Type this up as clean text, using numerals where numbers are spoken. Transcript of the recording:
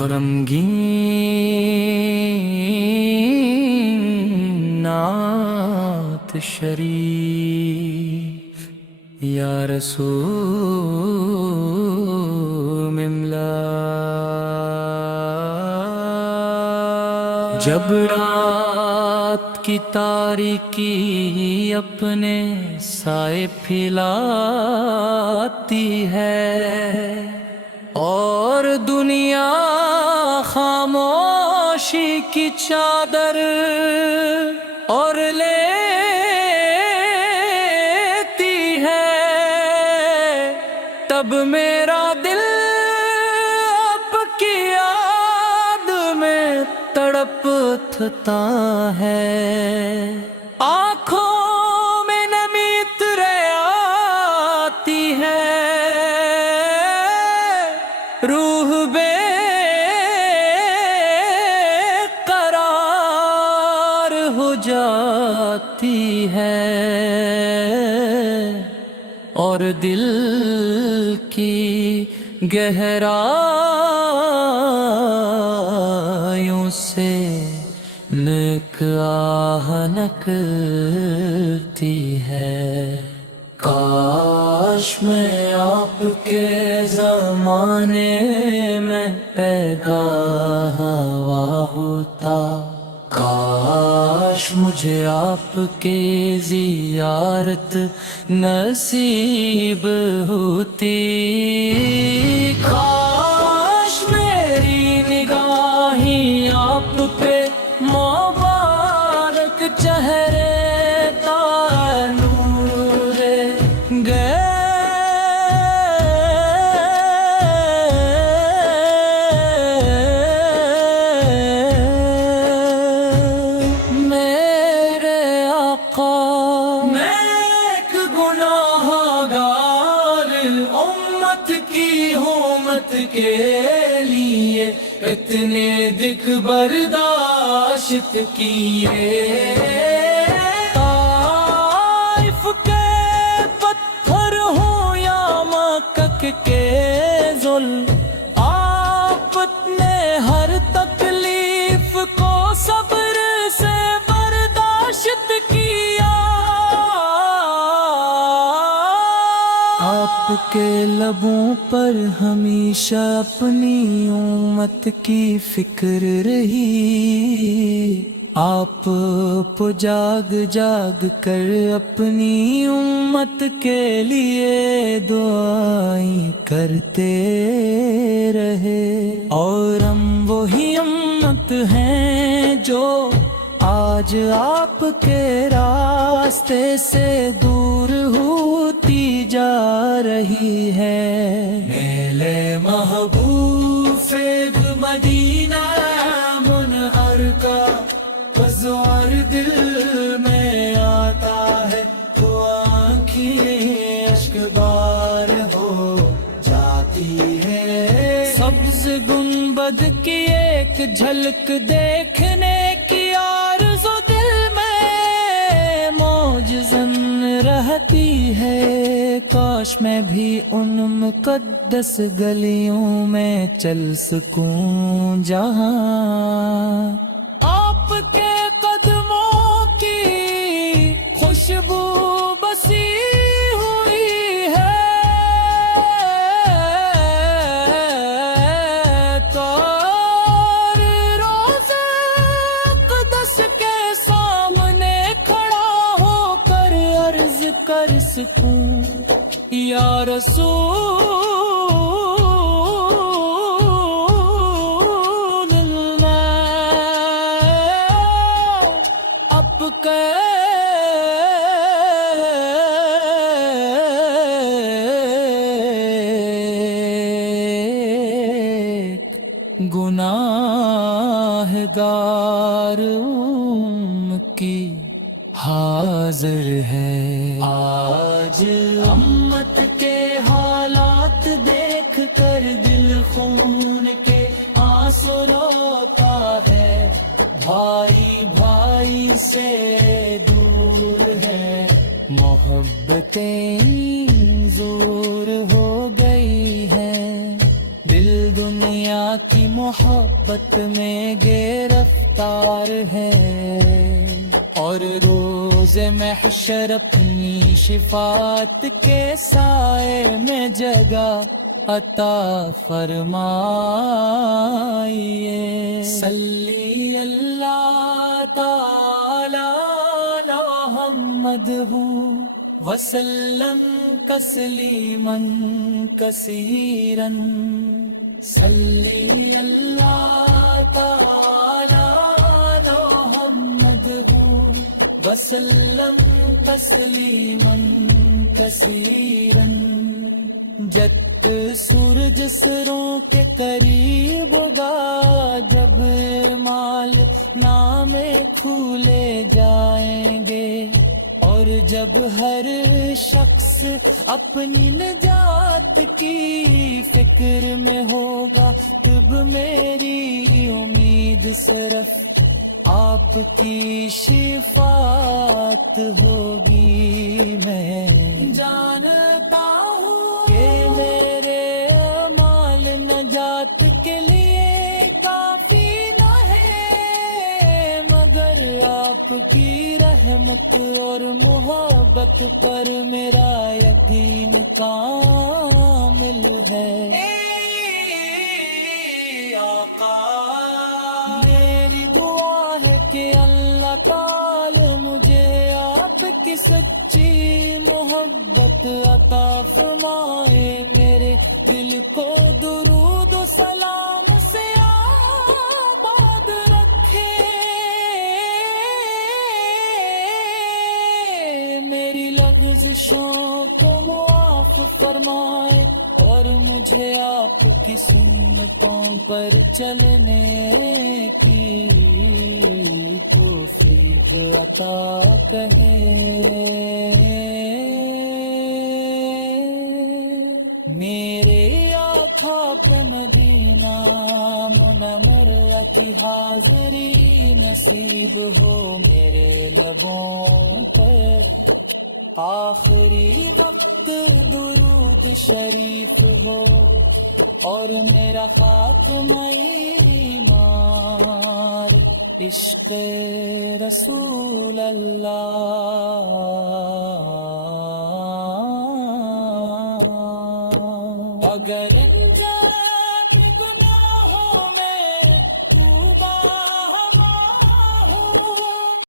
غمگین نعت شریف یا رسول مملا، جب رات کی تاریکی اپنے سائے پھیلاتی ہے اور دنیا خاموشی کی چادر اور لیتی ہے، تب میرا دل آپ کی یاد میں تڑپ اٹھتا ہے، آنکھوں میں نمی اتر آتی ہے، روح بے قرار ہو جاتی ہے اور دل کی گہرائیوں سے نیک آہ نکلتی ہے۔ کاش میں آپ کے زمانے میں پیدا ہوا ہوتا، کاش مجھے آپ کی زیارت نصیب ہوتی، کاش میری نگاہیں آپ پہ مبارک چہرے کا نور گئے، میرے آقا میں ایک گناہ گار امت کی امت کے لیے اتنے دکھ برداشت کیے، طائف کے پتھر ہوں یا مکہ کے ظلم، آپ نے ہر تکلیف کو صبر سے برداشت کیا، آپ کے لبوں پر ہمیشہ اپنی امت کی فکر رہی، آپ کو جاگ جاگ کر اپنی امت کے لیے دعائیں کرتے رہے، اور ہم وہی امت ہیں جو آج آپ کے راستے سے دور ہوتی جا رہی ہے، میلے محبوب فیض مدینہ منہر کا بزور دل میں آتا ہے، تو آنکھیں اشک بار ہو جاتی ہے، سبز گنبد کی ایک جھلک دیکھنے کی آرزو دل میں موجزن رہتی ہے، کاش میں بھی ان مقدس گلیوں میں چل سکوں جہاں آپ کے قدموں کی خوشبو بسی ہوئی ہے، تار روزے اقدس کے سامنے کھڑا ہو کر عرض کر سکوں یا رسول اللہ، اب کے گناہ گار کی حاضر ہے، آج امت کے حالات دیکھ کر دل خون کے آنسو روتا ہے، بھائی بھائی سے دور ہے، محبتیں زور ہو گئی ہیں، دل دنیا کی محبت میں گرفتار ہے، اور روز محشر اپنی شفاعت کے سائے میں جگہ عطا فرمائیے۔ صلی اللہ تعالی علی محمد وسلم تسلیما کثیرا۔ صلی اللہ تعالی علی محمد وسلم تسلیما کثیرا۔ جب سورج سروں کے قریب ہوگا، جب مال نامے کھولے جائیں گے، اور جب ہر شخص اپنی نجات کی فکر میں ہوگا، تب میری امید صرف آپ کی شفاعت ہوگی۔ میں جانتا ہوں کہ میرے اعمال نجات کے لیے کافی نہ ہے، مگر آپ کی رحمت اور محبت پر میرا یقین کامل ہے۔ اے آقا، میری دعا ہے کہ اللہ تعالی مجھے آپ کی سچی محبت عطا فرمائے، میرے دل کو درود و سلام سے آباد رکھے، میری لغزشوں کو معاف فرمائے، اور مجھے آپ کی سنتوں پر چلنے کی توفیق عطا کرے۔ میرے آقا پہ مدینہ منورہ کی حاضری نصیب ہو، میرے لبوں پر آخری وقت درود شریف ہو، اور میرا خاتمہ ایمان عشق رسول اللہ۔ اگر